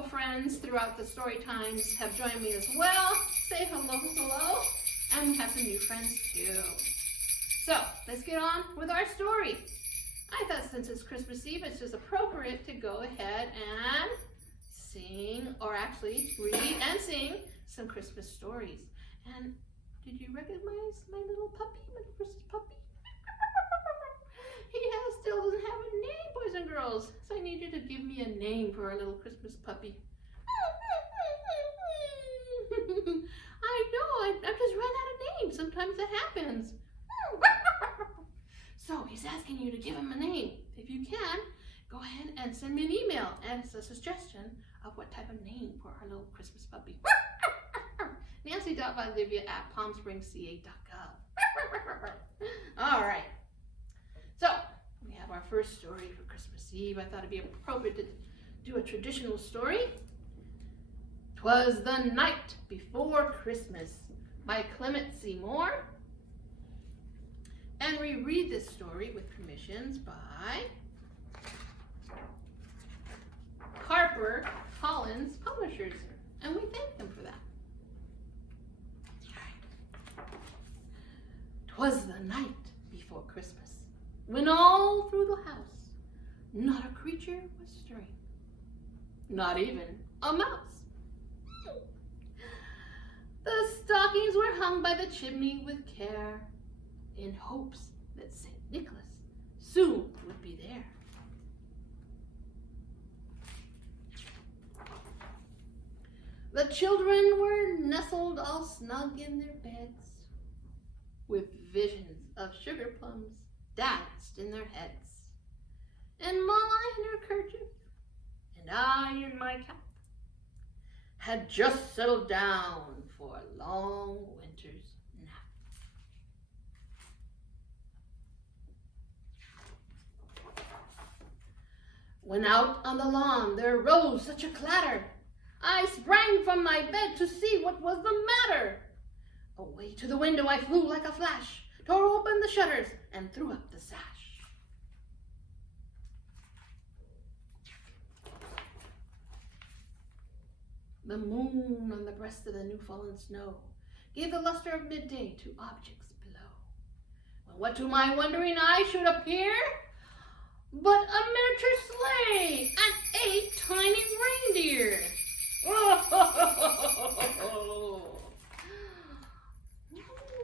wonderful friends throughout the story times have joined me as well. Say hello, hello. And we have some new friends too. So let's get on with our story. I thought since it's Christmas Eve, it's just appropriate to go ahead and sing, or actually read and sing some Christmas stories. And did you recognize my little puppy, my Christmas puppy? He still doesn't have a name, boys and girls. So I need you to give me a name for our little Christmas puppy. I know, I just ran out of names. Sometimes that happens. So he's asking you to give him a name. If you can, go ahead and send me an email as a suggestion of what type of name for our little Christmas puppy. Nancy.Valdivia@palmspringsca.gov. All right. So we have our first story for Christmas Eve. I thought it'd be appropriate to do a traditional story. "'Twas the Night Before Christmas" by Clement Seymour. And we read this story with permissions by HarperCollinsPublishers, and we thank them for that. 'Twas the night before Christmas, when all through the house not a creature was stirring, not even a mouse. The stockings were hung by the chimney with care, in hopes that St. Nicholas soon would be there. The children were nestled all snug in their beds, with visions of sugar plums danced in their heads. And Mamma in her kerchief, and I in my cap, had just settled down for a long winter's nap. When out on the lawn there rose such a clatter, I sprang from my bed to see what was the matter. Away to the window I flew like a flash, tore open the shutters, and threw up the sash. The moon on the breast of the new-fallen snow gave the luster of midday to objects below, when what to my wondering eye should appear but a miniature sleigh and 8 tiny reindeer.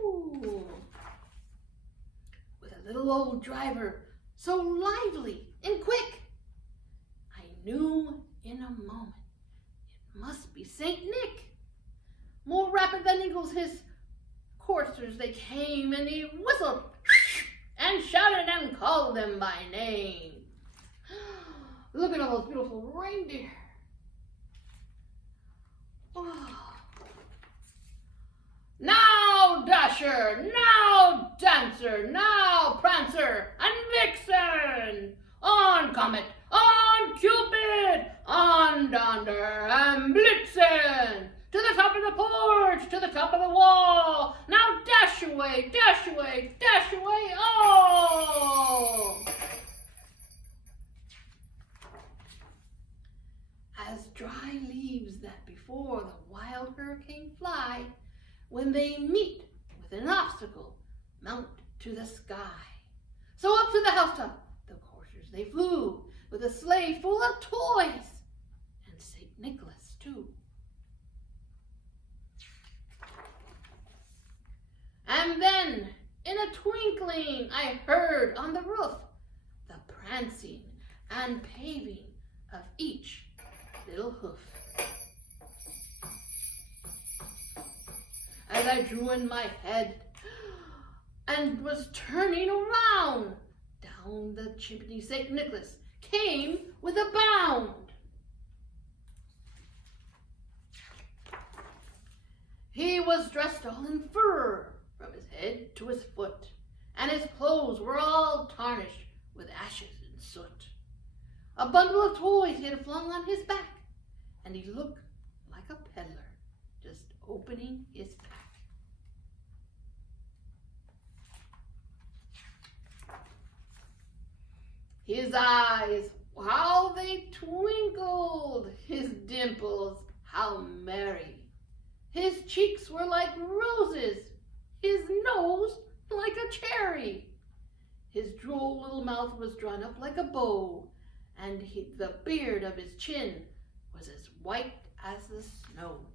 Ooh. With a little old driver so lively and quick, I knew in a moment it must be Saint Nick. More rapid than eagles his coursers they came, and he whistled and shouted and called them by name. Look at all those beautiful reindeer. Oh. Now Dasher, now Dancer, now Prancer and Vixen, on Comet, on Cupid, on Donder and Blitzen, to the top of the porch, to the top of the wall, now dash away, dash away, dash away, all! As dry leaves that before the wild hurricane fly, when they meet with an obstacle, mount to the sky. So up to the housetop the coursers they flew, with a sleigh full of toys, and St. Nicholas too. And then, in a twinkling, I heard on the roof the prancing and paving of each little hoof. As I drew in my head and was turning around, down the chimney St. Nicholas came with a bound. He was dressed all in fur from his head to his foot, and his clothes were all tarnished with ashes and soot. A bundle of toys he had flung on his back, and he looked like a peddler just opening his pack. His eyes How they twinkled! His dimples, how merry! His cheeks were like roses, his nose like a cherry. His droll little mouth was drawn up like a bow, and the beard of his chin was as white as the snow.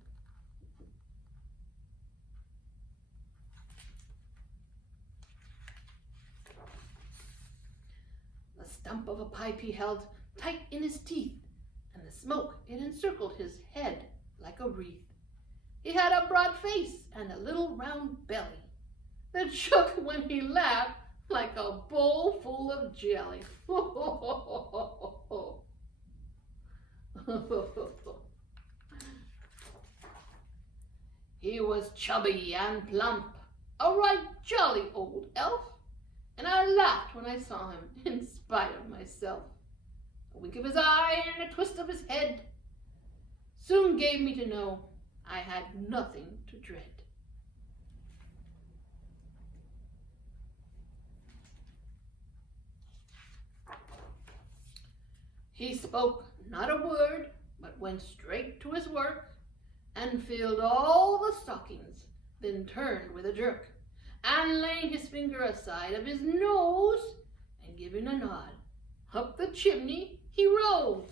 The stump of a pipe he held tight in his teeth, and the smoke it encircled his head like a wreath. He had a broad face and a little round belly that shook when he laughed like a bowl full of jelly. He was chubby and plump, a right jolly old elf, and I laughed when I saw him in spite of myself. A wink of his eye and a twist of his head soon gave me to know I had nothing to dread. He spoke not a word, but went straight to his work, and filled all the stockings, then turned with a jerk, and laying his finger aside of his nose, and giving a nod, up the chimney he rose.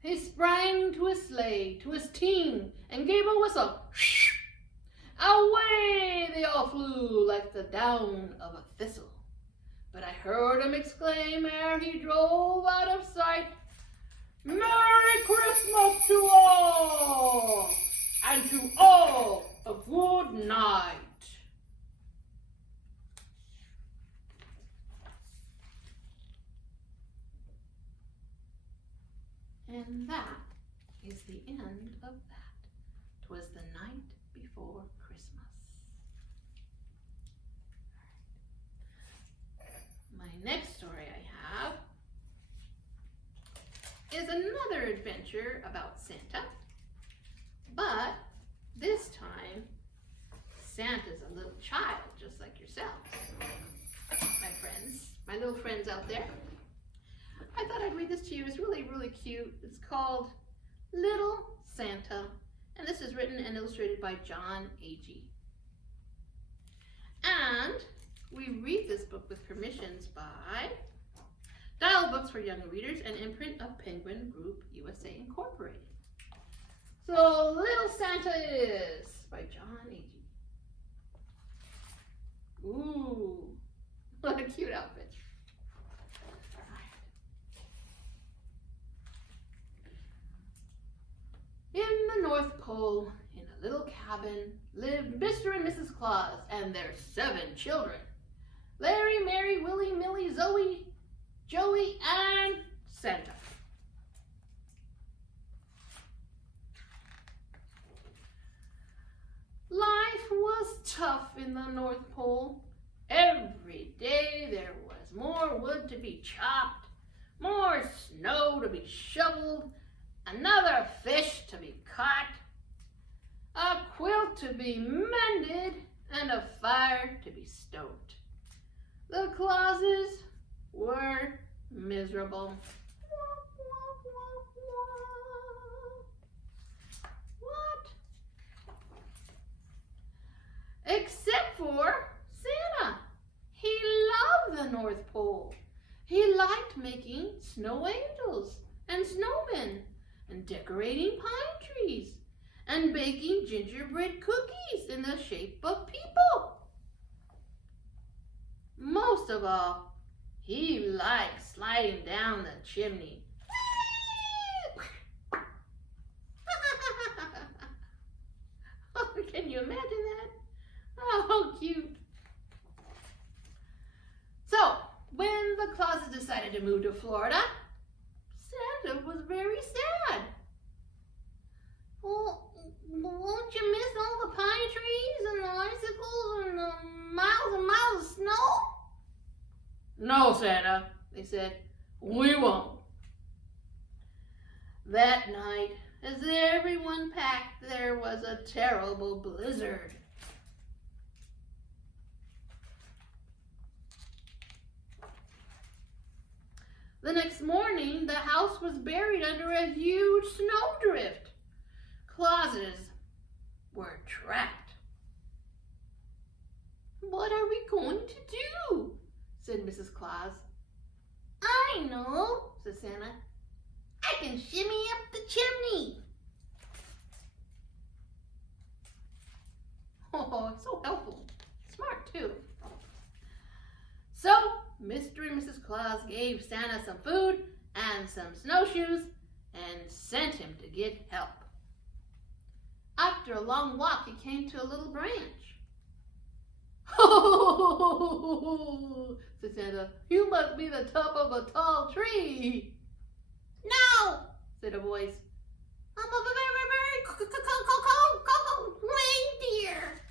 He sprang to his sleigh, to his team, and gave a whistle. Away they all flew like the down of a thistle. But I heard him exclaim ere he drove out of sight, "Merry Christmas to all, and to all a good night." And that is the end of that. 'Twas the night before Christmas. My next story I have is another adventure about Santa, but this time Santa's a little child just like yourselves, my friends, my little friends out there. I thought I'd read this to you. It's really, really cute. It's called Little Santa, and this is written and illustrated by John Agee. And we read this book with permissions by Dial Books for Young Readers and imprint of Penguin Group USA Incorporated. So Little Santa is by John Agee. Ooh, what a cute outfit. In the North Pole, in a little cabin, lived Mr. and Mrs. Claus and their 7 children. Larry, Mary, Willie, Millie, Zoe, Joey, and Santa. Life was tough in the North Pole. Every day there was more wood to be chopped, more snow to be shoveled, another fish to be caught, a quilt to be mended, and a fire to be stoked. The Clauses were miserable. What? Except for Santa. He loved the North Pole. He liked making snow angels and snowmen, and decorating pine trees, and baking gingerbread cookies in the shape of people. Most of all, he liked sliding down the chimney. Oh, can you imagine that? Oh, cute. So, when the Clauses decided to move to Florida, Santa was very sad. Well, won't you miss all the pine trees and the icicles and the miles and miles of snow? No, Santa, they said, we won't. That night, as everyone packed, there was a terrible blizzard. The next morning, the house was buried under a huge snowdrift. Clauses were trapped. "What are we going to do?" said Mrs. Claus. "I know," said Santa. "I can shimmy up the chimney." Oh, it's so helpful. Smart, too. So, Mr. and Mrs. Claus gave Santa some food and some snowshoes and sent him to get help. After a long walk, he came to a little branch. "Ho!" said Santa. "You must be the top of a tall tree." "No," said a voice. "I'm a very reindeer."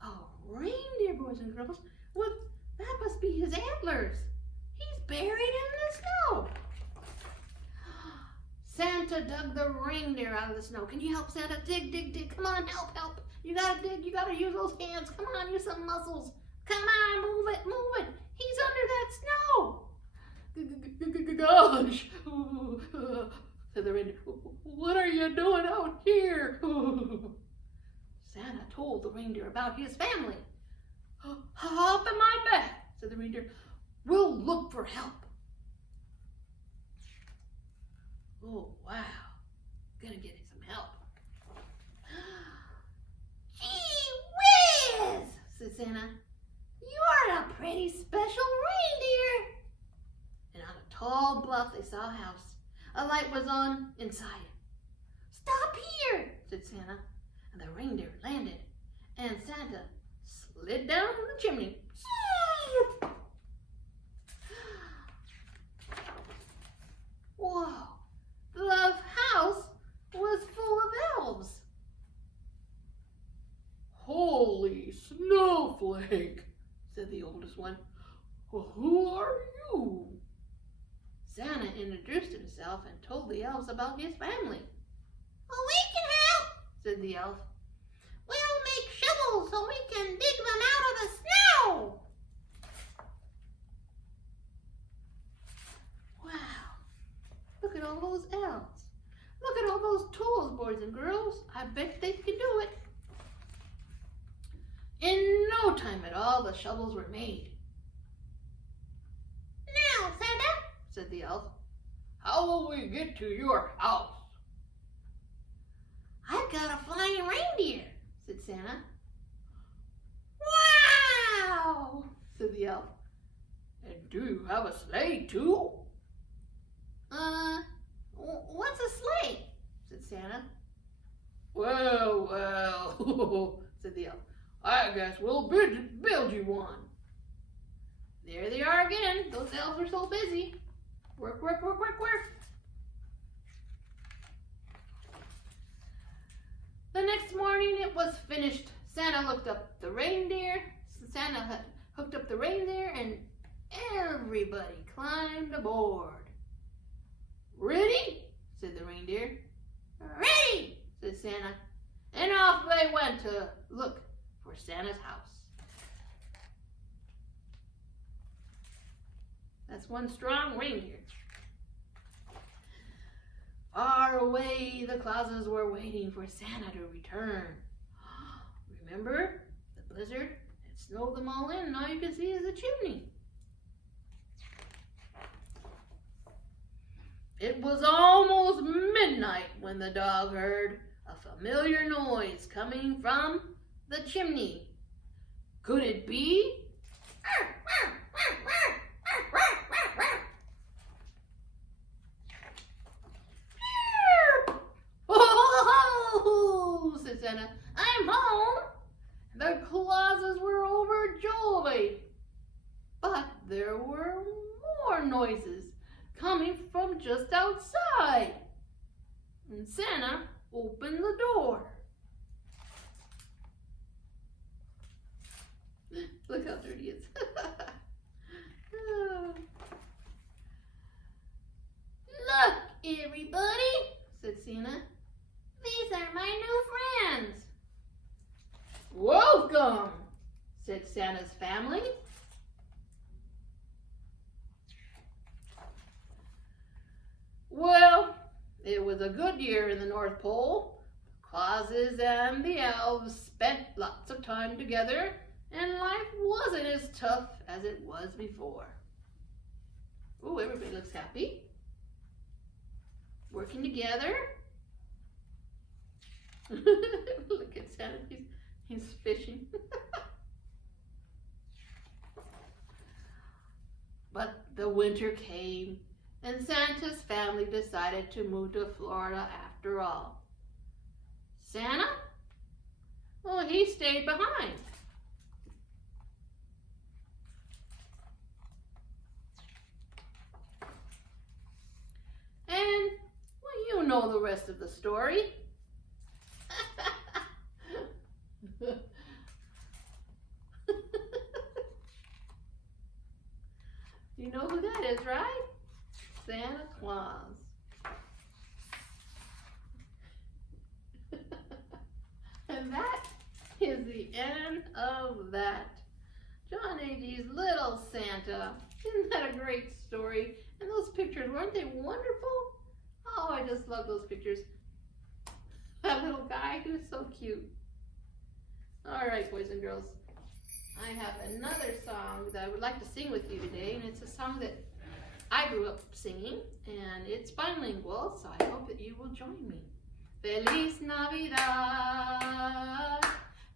A reindeer, boys and girls? Well, that must be his antlers. He's buried in the snow. Santa dug the reindeer out of the snow. "Can you help, Santa? Dig, dig, dig. Come on, help, help. You gotta dig. You gotta use those hands. Come on, use some muscles. Come on, move it, move it. He's under that snow." "Gosh," said the reindeer. "What are you doing out here?" Santa told the reindeer about his family. "Hop in my back," said the reindeer. "We'll look for help." Oh, wow. Gonna get some help. "Gee whiz," said Santa. "You're a pretty special reindeer." And on a tall bluff they saw a house. A light was on inside. "Stop here," said Santa. And the reindeer landed. And Santa slid down the chimney. Whoa. The house was full of elves. "Holy snowflake," said the oldest one. "Who are you?" Santa introduced himself and told the elves about his family. "Well, we can help," said the elf. "We'll make shovels so we can dig them out of the snow." Wow. Look at all those elves. Look at all those tools, boys and girls. I bet they can do it. In no time at all, the shovels were made. "Now, Santa," said the elf, "how will we get to your house?" "I've got a flying reindeer," said Santa. "Wow," said the elf. "And do you have a sleigh too?" What's a sleigh?" said Santa. Well, said the elf. "I guess we'll build you one." There they are again. Those elves are so busy. Work, work, work, work, work. The next morning it was finished. Santa hooked up the reindeer, and everybody climbed aboard. "Ready?" said the reindeer. "Ready," said Santa. And off they went to look for Santa's house. That's one strong reindeer. Far away, the Clauses were waiting for Santa to return. Remember the blizzard had snowed them all in, and all you can see is a chimney. It was almost midnight when the dog heard a familiar noise coming from the chimney. Could it be? "Oh," said Santa, "I'm home." The Clauses were overjoyed. But there were more noises coming from just outside. And Santa opened the door. Look how dirty he is. "Look, everybody," said Santa. "These are my new friends." "Welcome," said Santa's family. It was a good year in the North Pole. The Clauses and the elves spent lots of time together, and life wasn't as tough as it was before. Ooh, everybody looks happy. Working together. Look at Santa, he's fishing. But the winter came, and Santa's family decided to move to Florida after all. Santa? Well, he stayed behind. And, well, you know the rest of the story. You know who that is, right? Santa Claus. And that is the end of that. John Agee's Little Santa. Isn't that a great story? And those pictures, weren't they wonderful? Oh, I just love those pictures. That little guy, he was so cute. All right, boys and girls. I have another song that I would like to sing with you today, and it's a song that I grew up singing, and it's bilingual, so I hope that you will join me. Feliz Navidad,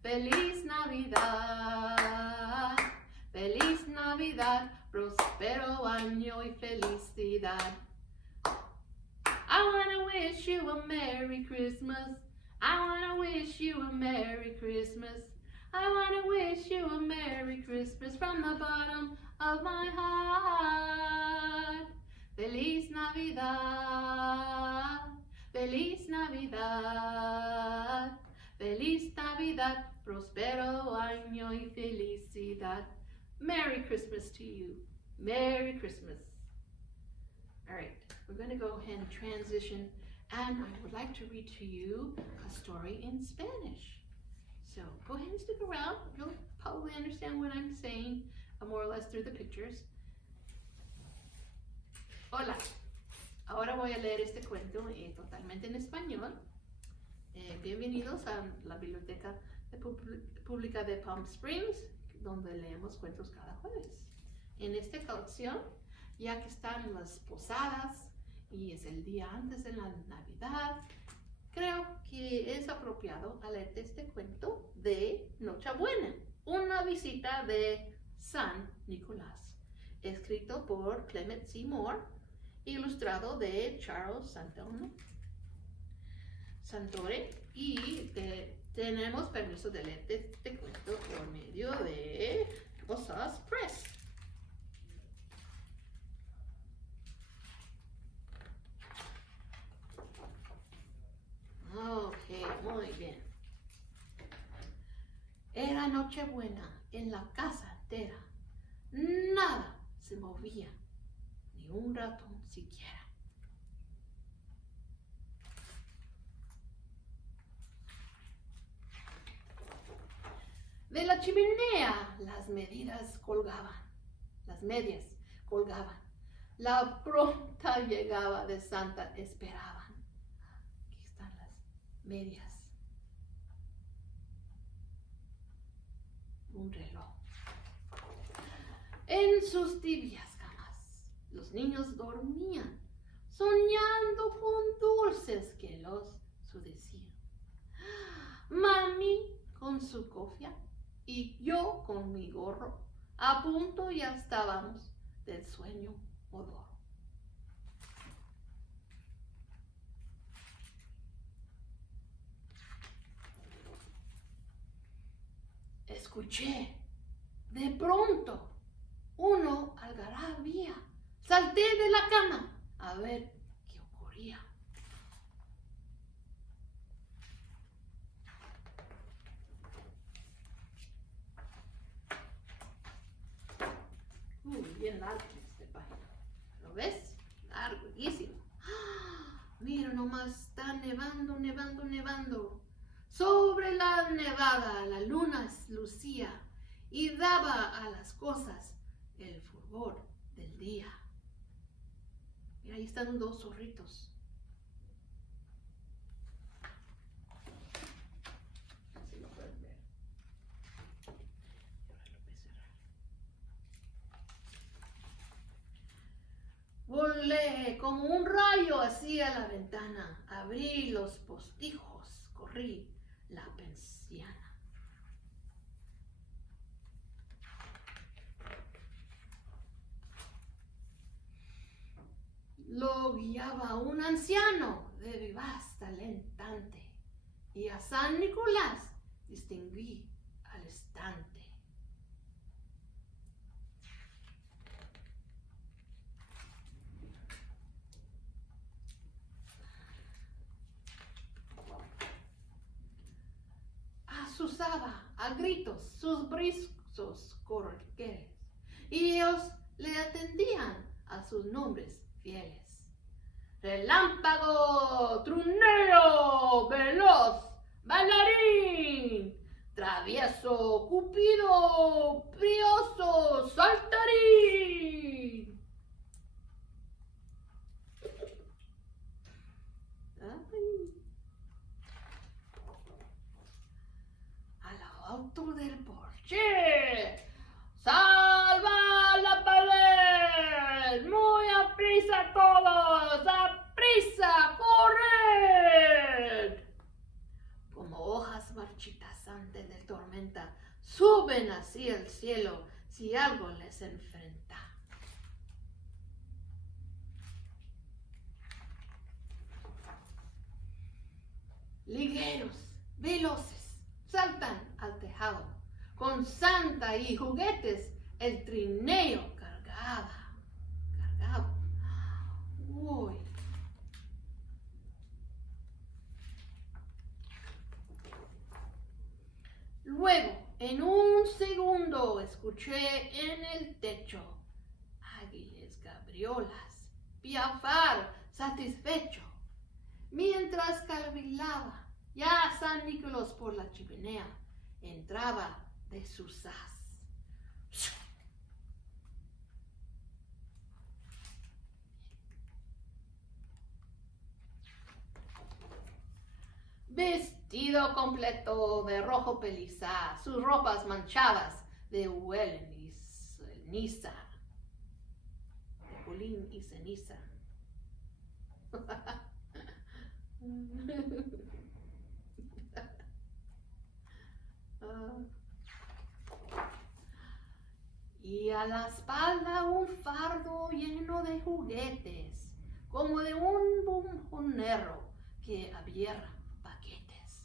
Feliz Navidad, Feliz Navidad, prospero año y felicidad. I want to wish you a Merry Christmas. I want to wish you a Merry Christmas. I want to wish you a Merry Christmas from the bottom of my heart. Feliz Navidad, Feliz Navidad, Feliz Navidad, prospero año y felicidad. Merry Christmas to you. Merry Christmas. All right, we're going to go ahead and transition, and I would like to read to you a story in Spanish. So go ahead and stick around. You'll probably understand what I'm saying more or less through the pictures. Hola, ahora voy a leer este cuento totalmente en español. Bienvenidos a la Biblioteca Pública de Palm Springs, donde leemos cuentos cada jueves. En esta ocasión, ya que están las posadas y es el día antes de la Navidad, creo que es apropiado leer este cuento de Nochebuena, una visita de San Nicolás, escrito por Clement ilustrado de Charles Santore, y tenemos permiso de leer este cuento por medio de Applesauce Press. Ok, muy bien. Era Nochebuena en la casa entera. Nada se movía, ni un ratón siquiera. De la chimenea las medias colgaban. La pronta llegada de Santa esperaban. Aquí están las medias. Un reloj. En sus tibias camas, los niños dormían, soñando con dulces que los sudecían. Mami con su cofia y yo con mi gorro, a punto ya estábamos del sueño modoro. Escuché, de pronto, uno algarabía. Salté de la cama a ver qué ocurría. Bien largo este página. ¿Lo ves? Larguísimo. Mira nomás, está nevando, nevando, nevando. Sobre la nevada la luna lucía y daba a las cosas el fulgor del día. Mira, ahí están dos zorritos. Volé como un rayo hacia la ventana, abrí los postijos, corrí la persiana. Lo guiaba un anciano de vivaz talentante, y a San Nicolás distinguí al estante. Asusaba a gritos sus brizos corqueres, y ellos le atendían a sus nombres fieles. Relámpago, trunero, veloz, bailarín, travieso, cupido, brioso, saltarín. Al auto del porche, ¡salva la pared! ¡Muy aprisa todos! ¡Aprisa! ¡Corred! Como hojas marchitas antes de tormenta, suben hacia el cielo si algo les enfrenta. Ligueros, veloces, saltan al tejado. Con santa y juguetes el trineo cargaba. Uy. Luego, en un segundo, escuché en el techo águilas, gabriolas, piafar satisfecho. Mientras cavilaba, ya San Nicolás por la chimenea entraba de su sas. Vestido completo de rojo pelizá, sus ropas manchadas de huelen y ceniza, de pulín y ceniza. Y a la espalda un fardo lleno de juguetes, como de un bumbonero que abierra paquetes.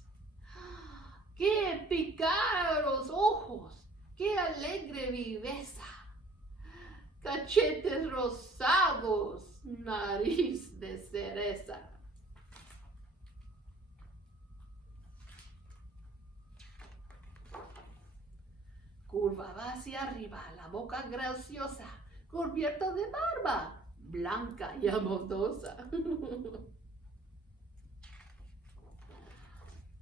¡Qué picaros ojos! ¡Qué alegre viveza! Cachetes rosados, nariz de cereza. Curvaba hacia arriba la boca graciosa, cubierta de barba, blanca y amorosa.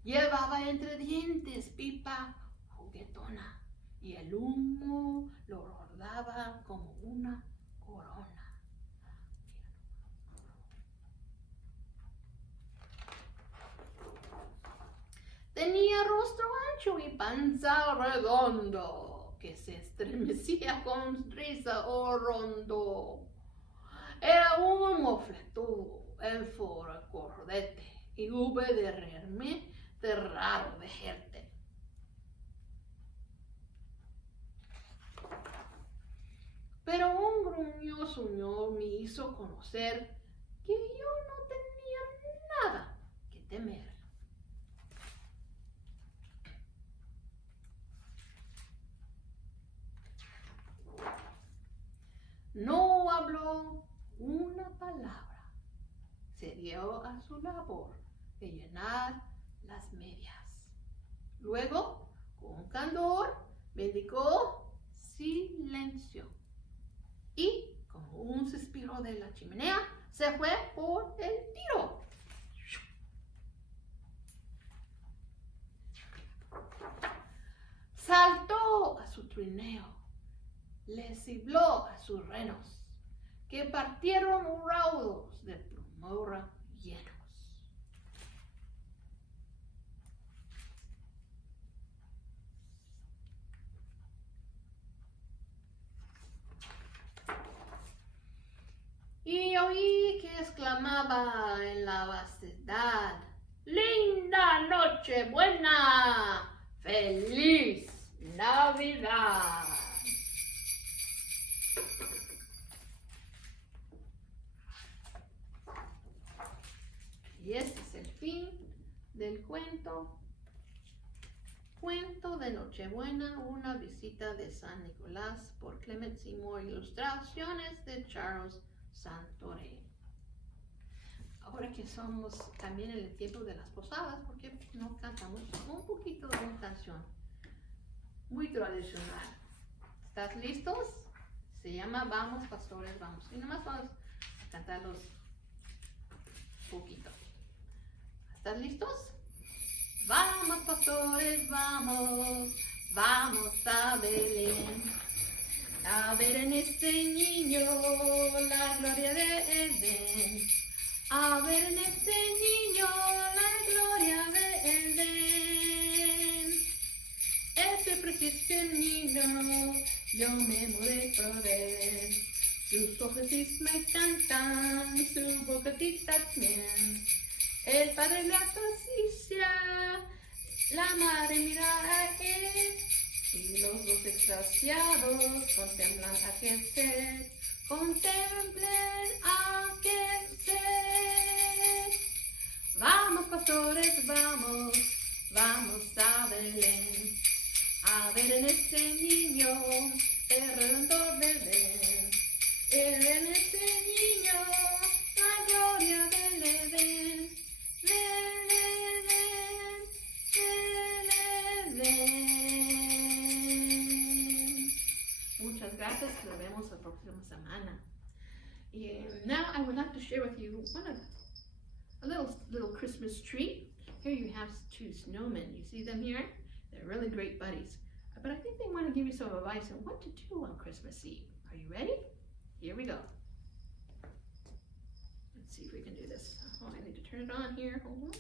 Llevaba entre dientes pipa juguetona, y el humo lo rodaba como una corona. Tenía rostro ancho y panza redondo, que se estremecía con risa o rondo. Era un mofletudo, elfo recordete, y hube de reírme de raro vejerte. Pero un gruño señor me hizo conocer que yo no tenía nada que temer. No habló una palabra. Se dio a su labor de llenar las medias. Luego, con candor, me indicó silencio. Y, como un suspiro de la chimenea, se fue por el tiro. Saltó a su trineo. Le cibló a sus renos, que partieron raudos de plumora llenos. Y oí que exclamaba en la vastedad: ¡Linda Nochebuena! ¡Feliz Navidad! Y este es el fin del cuento. Cuento de Nochebuena, una visita de San Nicolás, por Clement, ilustraciones de Charles Santoré. Ahora que somos también en el tiempo de las posadas, ¿por qué no cantamos un poquito de una canción muy tradicional? ¿Estás listos? Se llama Vamos Pastores, Vamos. Y nomás vamos a cantarlos un poquito. ¿Estás listos? Vamos pastores, vamos, vamos a Belén, a ver en este niño la gloria de Edén, a ver en este niño la gloria de Edén. Ese precioso niño yo me muero por ver, sus ojitos me cantan, su bocotita también. El padre la cosicia, la madre mira a él, y los dos extasiados contemplan aquel ser, contemplen aquel ser. Vamos pastores, vamos, vamos a Belén, a ver en este niño el redentor de Belén, en este niño la gloria del Edén. Muchas gracias. Nos vemos la próxima semana. Now I would like to share with you a little Christmas treat. Here you have two snowmen. You see them here? They're really great buddies. But I think they want to give you some advice on what to do on Christmas Eve. Are you ready? Here we go. Let's see if we can do this. Oh, I need to turn it on here. Hold on.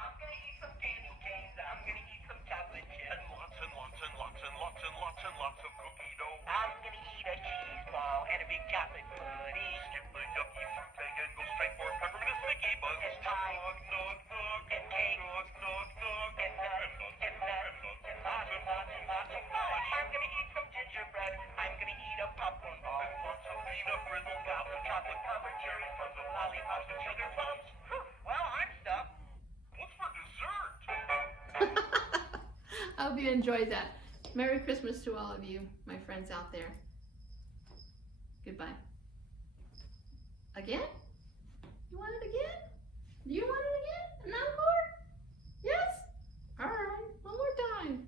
I'm gonna eat some candy canes. I'm gonna eat some chocolate chips. And lots and lots and lots and lots and lots and lots of cookie dough. I'm gonna eat a cheese ball and a big chocolate pudding. Skip the yucky fruit bag and go straight for peppermint sticky buns. And pie. Nog, nog, nog. And cake. Nog, nog, nog. And nuts. And nuts. And lots and lots and lots of fudge. I'm gonna eat some gingerbread. I'm gonna eat a popcorn ball. And lots of peanut brittle gobs of chocolate covered cherry fuzz of lollipops and sugar plums. Well, I'm stuffed. What's for dessert? I hope you enjoyed that. Merry Christmas to all of you, my friends out there. Goodbye. Again? You want it again? Do you want it again? An encore? Yes? Alright, one more time.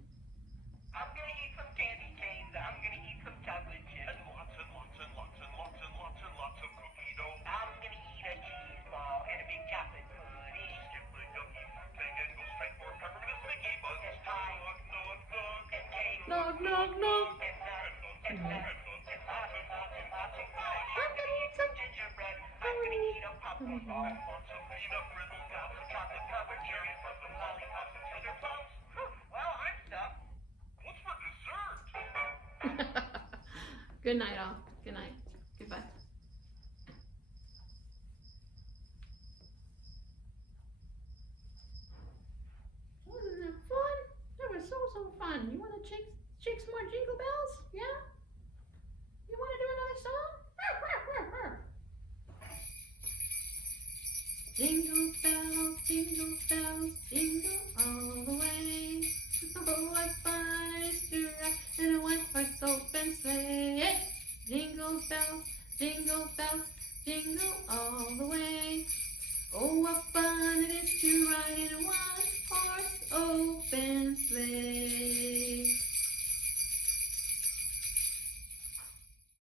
I'm gonna eat some candy canes. I'm gonna eat some chocolate chips. And lots and lots and lots and lots and lots and lots of cookie dough. I'm gonna eat a cheese ball and a big chocolate pudding. Skip the yucky fruit cake and go straight for peppermint sticky buns. And pie. Nog, nog, nog. And cake. Nog, nog, nog. And nuts. And nuts. And lots and lots and lots of fudge. I'm gonna eat some gingerbread. I'm gonna eat a popcorn ball. And lots of peanut brittle gobs of chocolate covered cherry fuzz of lollipops and sugar plums. Well, I'm stuffed. What's for dessert? Good night, all. Good night. Goodbye. Wasn't that fun? That was so fun. You want to shake some more jingle bells? Yeah? You want to do another song? Jingle bells, jingle all the way. Oh, what fun it is to ride in a one-horse open sleigh. Jingle bells, jingle all the way. Oh, what fun it is to ride in a one-horse open sleigh.